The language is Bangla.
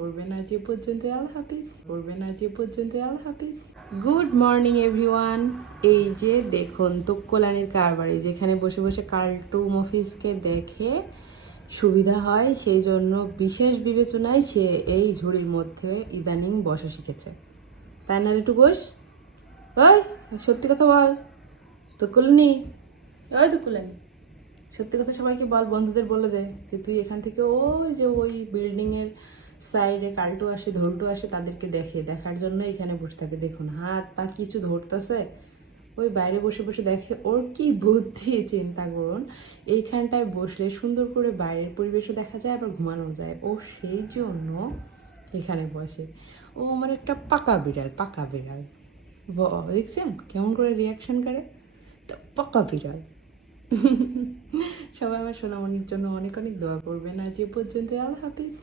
করবেন আজ এ পর্যন্ত, আল্লাহ হাফিজ। করবেন আজ এ পর্যন্ত, আল্লাহ হাফিজ। Good morning everyone. এই যে দেখুন তুক্কলানির কারবারি, যেখানে বসে বসে কার্টু মফিজকে দেখে সুবিধা হয়, সেই জন্য বিশেষ বিবেচনায় সে এই ঝুড়ির মধ্যে ইদানিং বসা শিখেছে। তাই না একটু বস, ওই সত্যি কথা বল। তুক্কলানি, ওই তুক্কলানি, সত্যি কথা সবাইকে বল, বন্ধুদের বলে দে যে তুই এখান থেকে ওই যে ওই বিল্ডিংয়ের সাইডে কাল্টু আসে, ধন্টু আসে, তাদেরকে দেখার জন্য এখানে বসে থাকে। দেখুন হাত পা কিছু ধরতেছে, ওই বাইরে বসে বসে দেখে। ওর কি বুদ্ধি চিন্তা করুন, এইখানটায় বসলে সুন্দর করে বাইরের পরিবেশও দেখা যায়, আবার ঘুমানো যায়। ও সেই জন্য এখানে বসে। ও আমার একটা পাকা বিড়াল, পাকা বিড়াল। দেখছেন কেমন করে রিয়াকশন করে, তো পাকা বিড়াল। সবাই আমার সোনামণির জন্য অনেক অনেক দোয়া করবেন। আজ এ পর্যন্ত, আল্লাহ হাফিজ।